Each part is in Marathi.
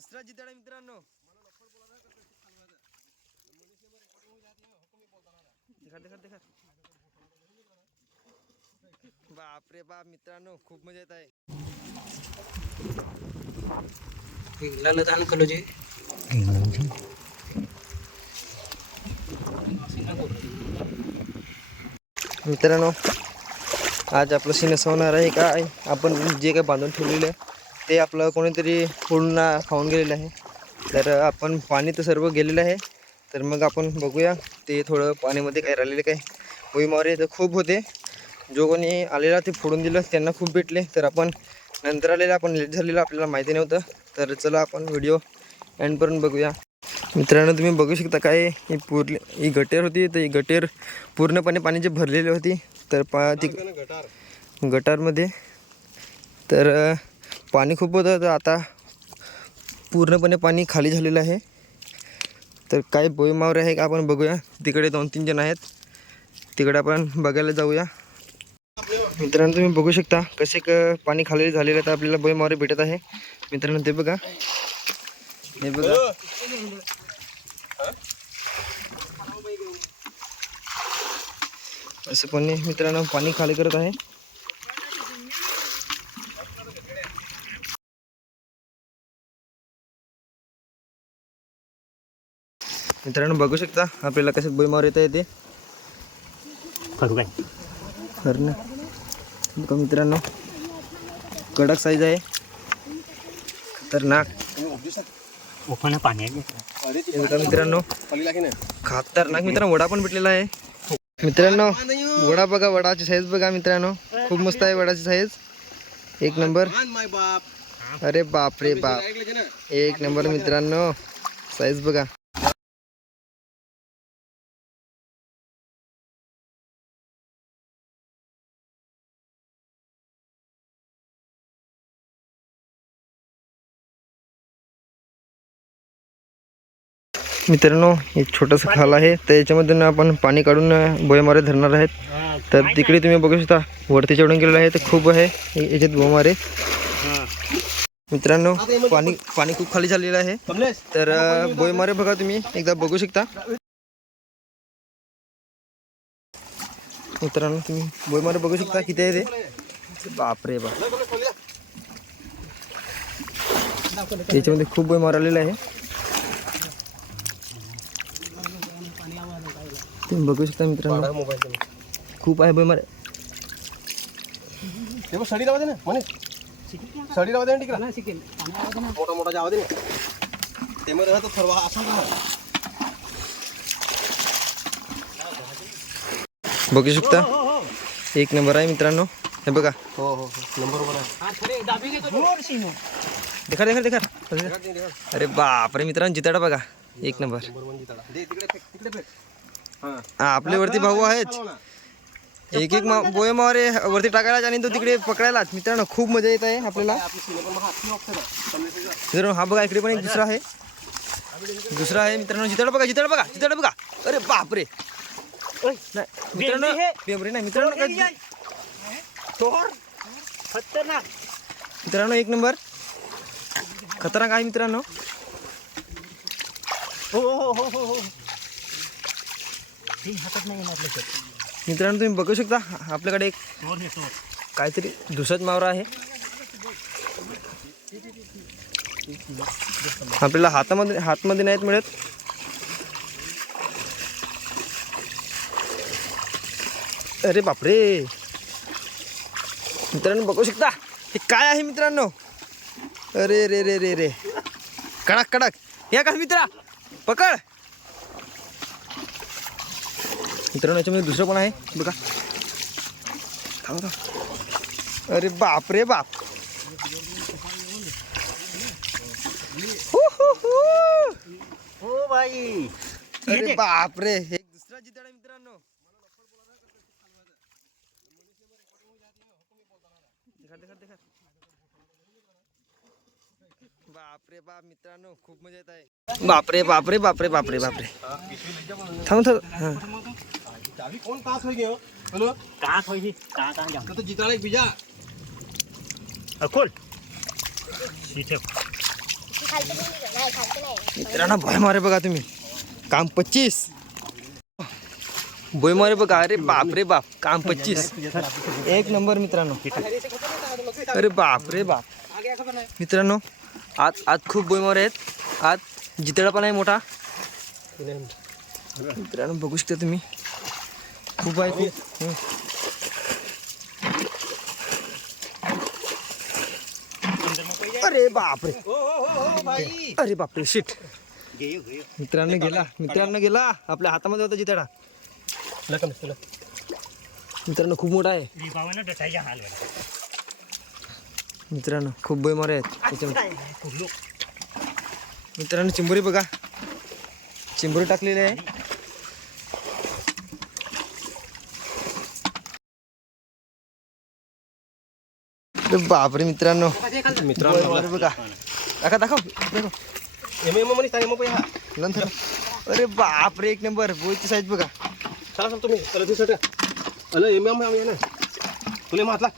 दुसरा जिताड मित्रांनो. देखा देखा देखा बापरे बाप मित्रांनो खूप मजा येत आहे. इंग्लंडला जाणं कलो जे. मित्रांनो आज आपलं सिनस होणार आहे काय आपण जे काय बांधून ठेवलेलं आहे ते आपलं कोणीतरी पूर्ण खाऊन गेलेलं आहे. तर आपण पाणी तर सर्व गेलेलं आहे. तर मग आपण बघूया ते थोडं पाण्यामध्ये काय राहिलेलं काय. भुईमारे तर खूप होते. जो कोणी आलेला ते फोडून दिलं त्यांना खूप भेटले. तर आपण नंतर आलेलं आपण लेट झालेलं आपल्याला माहिती नव्हतं. तर चला आपण व्हिडिओ एंडपर्यंत बघूया. मित्रांनो तुम्ही बघू शकता काय ही पूर्ण ही गटेर होती. तर ही गटेर पूर्णपणे पाण्याची भरलेली होती. तर पा ती गटारमध्ये. तर पाणी खूप होतं तर आता पूर्णपणे पाणी खाली झालेलं आहे. तर काय बोईमावरे आहे का आपण बघूया. तिकडे दोन तीन जण आहेत. तिकडे आपण बघायला जाऊया. मित्रांनो तुम्ही बघू शकता कसे क पाणी खाली झालेलं आहे तर आपल्याला बोईमावरे भेटत आहे. मित्रांनो ते बघा. हे बघा. असं पण मित्रांनो पाणी खाली करत आहे. मित्रांनो बघू शकता आपल्याला कसे बोईमावर येता येते खरं ना बघा मित्रांनो कडक साईज आहे. खतरनाक. ओपन पाणी आहे बघा मित्रांनो खतरनाक मित्रांनो वडा पण भेटलेला आहे. मित्रांनो वडा बघा वडाची साईज बघा मित्रांनो. खूप मस्त आहे वडाची साईज एक नंबर अरे बाप रे बाप. एक नंबर मित्रांनो साईज बघा. मित्रांनो एक छोटंसं खाल आहे. तर याच्यामधून आपण पाणी काढून बोयामारे धरणार आहेत. तर तिकडे तुम्ही बघू शकता वरती चढून गेलेलं आहे. तर खूप आहे याच्यात बोमारे मित्रांनो पाणी पाणी खूप खाली झालेलं आहे. तर बोयमारे बघा तुम्ही एकदा बघू शकता. मित्रांनो तुम्ही बोयमारे बघू शकता किती आहे ते. बापरे बाप. याच्यामध्ये खूप बोयमार आलेला आहे. तुम्ही बघू शकता मित्रांनो. खूप आहे बोयमारे सडी लावा दे ना म्हणे सडी लावा दे ना तिकडे. मोठा मोठा जावा दे ना. ते मध्ये राहतो सर्व असं बघू शकता. एक नंबर आहे मित्रांनो. हे बघा. हो हो हो. नंबर देखा देखा देखा अरे बापरे मित्रांनो जिताडा बघा. एक नंबर हां हा, आपले वरती भाऊ आहेत एक एक मा बोय मारे वरती टाकायला आणि तो तिकडे पकडायलाच मित्रांनो खूप मजा येत आहे आपल्याला. मित्रांनो हा बघा इकडे पण एक दुसरा आहे. दुसरा आहे मित्रांनो जिताडा बघा जिताडा बघा जिताडा बघा. अरे बापरे. मित्रांनो नाही मित्रांनो काय- मित्रांनो एक नंबर. खतरनाक आहे मित्रांनो. हातात नाही येणार लक्षात. मित्रांनो तुम्ही बघू शकता आपल्याकडे एक काहीतरी दुसरंच मावरा आहे. आपल्याला हातामध्ये हातमध्ये नाहीत मिळत. अरे बापरे! मित्रांनो बघू शकता हे काय आहे मित्रांनो? अरे रे रे रे रे. कडक कडक. या का मित्रा? पकड. मित्रांनो याच्यामध्ये दुसरं पण आहे? बघा. थांबा थांबा. अरे बाप रे बाप. हु, हु, हु. हो बाई अरे बाप रे एक दुसरा जिताड मित्रांनो. देखा, देखा, देखा. बाप रे बाप मित्रांनो खूप मजा येत आहे. बापरे बापरे बापरे बापरे बापरे थांब थांब. हां चावी कोण कास होई गयो बोलो। का थोडी का का जाम तो जिताडा एक बीजा। अकोल शी ठेव खालचं पण निघा. नाही खालचं नाही मित्रांनो भय मारे बघा तुम्ही। काम पच्चीस। बोय मारे बघा अरे बाप रे बाप काम पच्चीस। एक नंबर मित्रांनो। अरे बाप रे बाप। मित्रांनो आज आज खूप बोयमारे आहेत। आज जितडा पण आहे मोठा। मित्रांनो बघू शकता तुम्ही। खूप आहे हं. अरे बाप रे अरे बाप रे शिट घेऊ घेऊ मित्रांनो गेला मित्रांनो गेला. आपल्या हातामध्ये होता जितडा. मित्रांनो खूप मोठा आहे. मित्रांनो खूप बैमारे आहेत. त्याच्यामध्ये मित्रांनो चिंबोरी बघा. चिंबोरी टाकलेली आहे. अरे बापरे मित्रांनो बैमारे बघा दाखव दाखव दाखव. सांग हा नंतर अरे बापरे एक नंबर बोईची साईज बघा चला चल तुम्ही चला ये ना तुला मातला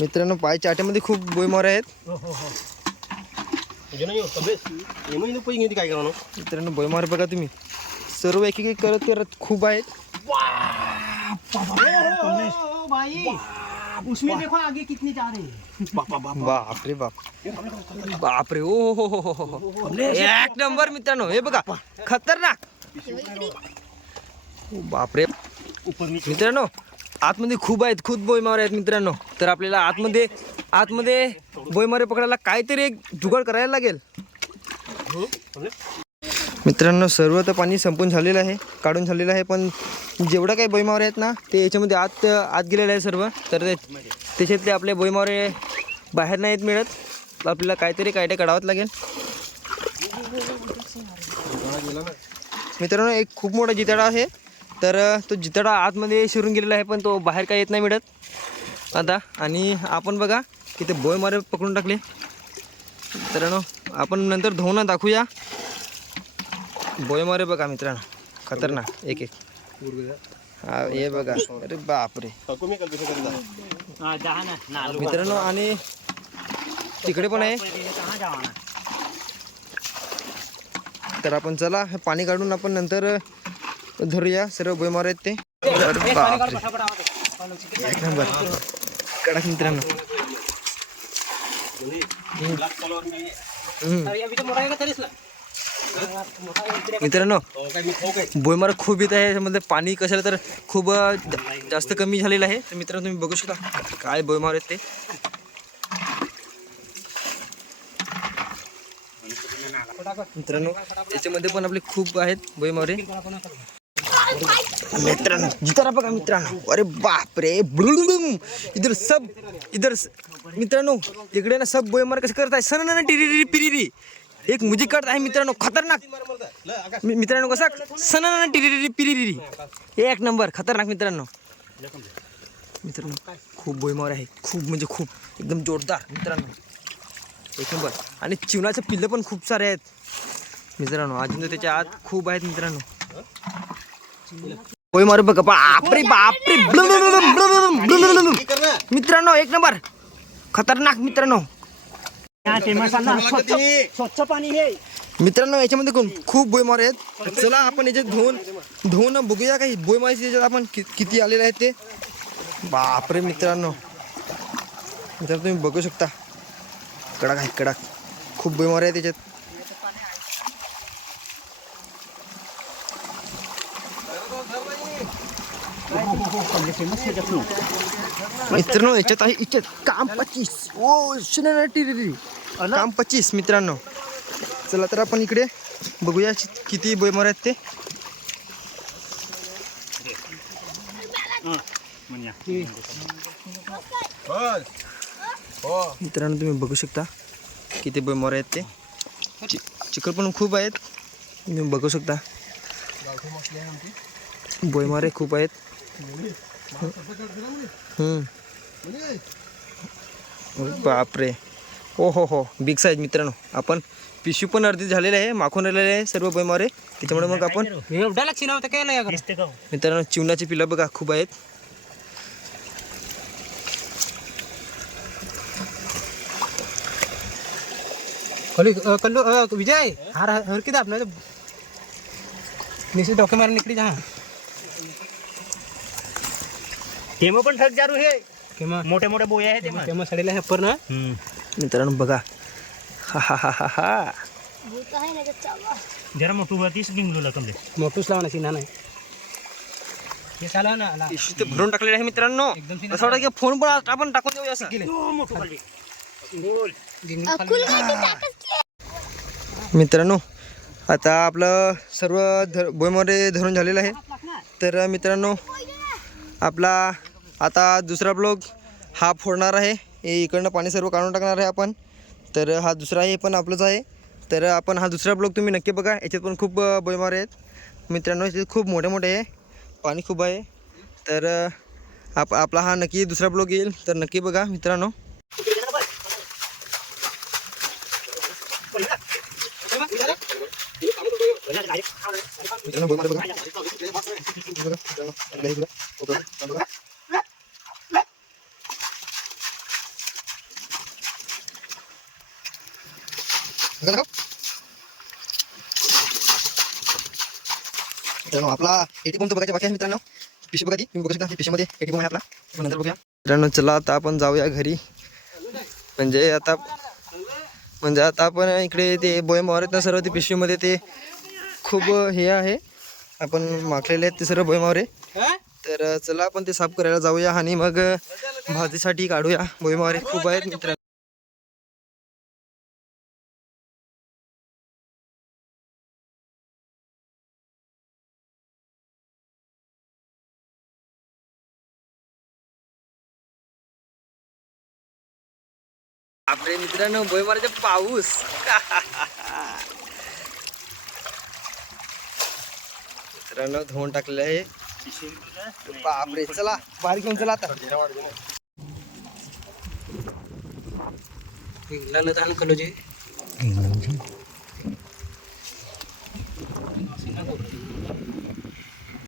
मित्रांनो पाय चाट्यामध्ये खूप बोईमारे आहेत हो हो हो काय करा मित्रांनो बोईमारे बघा तुम्ही सर्व एक एक करत करत खूप आहेत उसमें देखो आगे कितनी जा रही है। बापा बाप बाप रे बाप. बाप रे ओ हो हो हो हो हो. एक नंबर मित्रांनो हे बघा खतरनाक. ओ, बाप रे. ऊपर में मित्रांनो आतमध्ये खूप आहेत खूप बोयमारे आहेत मित्रांनो. तर आपल्याला आतमध्ये आतमध्ये बोयमारे पकडायला काहीतरी एक जुगाड करायला लागेल. मित्रांनो सर्व तर पाणी संपून झालेलं आहे काढून झालेलं आहे पण जेवढं काही बोईमावरे आहेत ना ते याच्यामध्ये आत आत गेलेलं आहे सर्व. तर ते त्याच्यातले आपले बोईमावरे बाहेर नाहीत मिळत. आपल्याला काहीतरी कायदे काढावंच लागेल. मित्रांनो एक खूप मोठा जिताडा आहे. तर तो जिताडा आतमध्ये शिरून गेलेला आहे पण तो बाहेर काय येत नाही मिळत. आता आणि आपण बघा इथे बोयमारे पकडून टाकले. मित्रांनो आपण नंतर धुवून दाखवूया. बोयमारे बघा मित्रांनो. खतरनाक. एक एक. हा हे बघा. अरे बापरे. मित्रांनो आणि तिकडे पण आहे. तर आपण चला हे पाणी काढून आपण नंतर धरूया. सर्व बोयमार आहेत ते. अरे बापरे. एक नंबर. कडक मित्रांनो. मित्रांनो काय खूप येत आहे. याच्यामध्ये पाणी कशाला तर खूप जास्त कमी झालेलं आहे. तर मित्रांनो तुम्ही बघू शकता काय बोयमार आहेत ते. मित्रांनो याच्यामध्ये पण आपले खूप आहेत भुईमारे मित्रांनो जितारा बघा मित्रांनो. अरे बापरे ब्लुम इधर सब इधर मित्रांनो इकडे ना सब बोयमार कसं करत आहे सन टिरिरी पिरिरी एक मुजी करत आहे मित्रांनो खतरनाक. मित्रांनो कसा? सना टिरिरी पिरिरी एक नंबर खतरनाक मित्रांनो. मित्रांनो खूप बोयमार आहे. खूप म्हणजे खूप एकदम जोरदार मित्रांनो. एक नंबर. आणि चिवणाचे पिल्लं पण खूप सारे आहेत. मित्रांनो अजून तर त्याच्या आत खूप आहेत मित्रांनो. बोयमार बघा बापरे बापरे. मित्रांनो एक नंबर. खतरनाक मित्रांनो. स्वच्छ स्वच्छ पानी है मित्रांनो याच्यामध्ये कोण खूप बोयमार आहेत. चला आपण याच्यात धुवून धुवून बघूया काही बोयमारीचे याच्यात आपण कि- किती आलेले आहेत ते. बापरे मित्रांनो. मित्रांनो तुम्ही बघू शकता. कडक आहे कडक. खूप बोयमारे आहेत त्याच्यात मित्रांनो याच्यात आहे इच्छा काम पच्चीस. ओ टिरी काम पच्चीस मित्रांनो. चला तर आपण इकडे बघूया किती बोयमार आहेत ते. हो मित्रांनो तुम्ही बघू शकता किती बोयमारे आहेत ते. चि चिखल पण खूप आहेत. तुम्ही बघू शकता. बोयमारे खूप आहेत. बापरे. ओ हो हो. बिग साईज मित्रांनो. आपण पिशवी पण अर्धी झालेली आहे माखून राहिलेले आहे सर्व बोयमारे त्याच्यामुळे मग आपण का मित्रांनो चिवणाची पिलं बघा खूप आहेत. कल्लू विजय हार हर किती आपल्याला निश्चित डॉक्टर मारून निकडी जा. पण ठग जारू हे. केव्हा मोठे मोठे बोय आहे ते केव्हा सडेला हे पर ना मित्रांनो बघा. हा हा हा हा हा. जरा मोठू तीच गिंगलूला कमले मोठूच लावा ना सिना नाही. हे चालवा ना ला. पिशवी ते भरून टाकलेले आहे मित्रांनो. एकदम सिना असं वाटतं की फोन पण आपण टाकून देऊया असं. मोठू खाली. बोल. जिंकली मित्रांनो आता आपलं सर्व धर बोयमध्ये धरून झालेलं आहे. तर मित्रांनो आपला आता दुसरा ब्लॉग हा फोडणार आहे. हे इकडनं पाणी सर्व काढून टाकणार आहे आपण. तर हा दुसरा हे पण आपलंच आहे. तर आपण हा दुसरा ब्लॉग तुम्ही नक्की बघा. याच्यात पण खूप बोयमारे आहेत. मित्रांनो याच्यात खूप मोठे मोठे आहे. पाणी खूप आहे. तर आप आपला हा नक्की दुसरा ब्लॉग येईल. तर नक्की बघा मित्रांनो. मित्रांनो बोयमारे बघा बघा मित्रांनो. आपल्या इकडं फोटो बघा आपला एटी पंप बघायचा बाकी आहे मित्रांनो? पिशी बघा ती. तुम्ही बघू शकता ती पिशीमध्ये एटी पंप आहे आपला? नंतर बघूया. मित्रांनो चला आता आपण जाऊया घरी. म्हणजे आता म्हणजे आता आपण इकडे ते बोय मावरेत ना सर्व ते पिशवीमध्ये ते खूप हे आहे. आपण माखलेले आहेत ते सर्व बोय तर चला आपण ते साफ करायला जाऊया आणि मग भाजीसाठी काढूया. बोय खूप आहेत मित्रांनो. आपले मित्रांनो भोईमाराचा पाऊस. मित्रांनो धुवून टाकले आहे बापरे चला बारीक घेऊन चला आता. इंग्लंड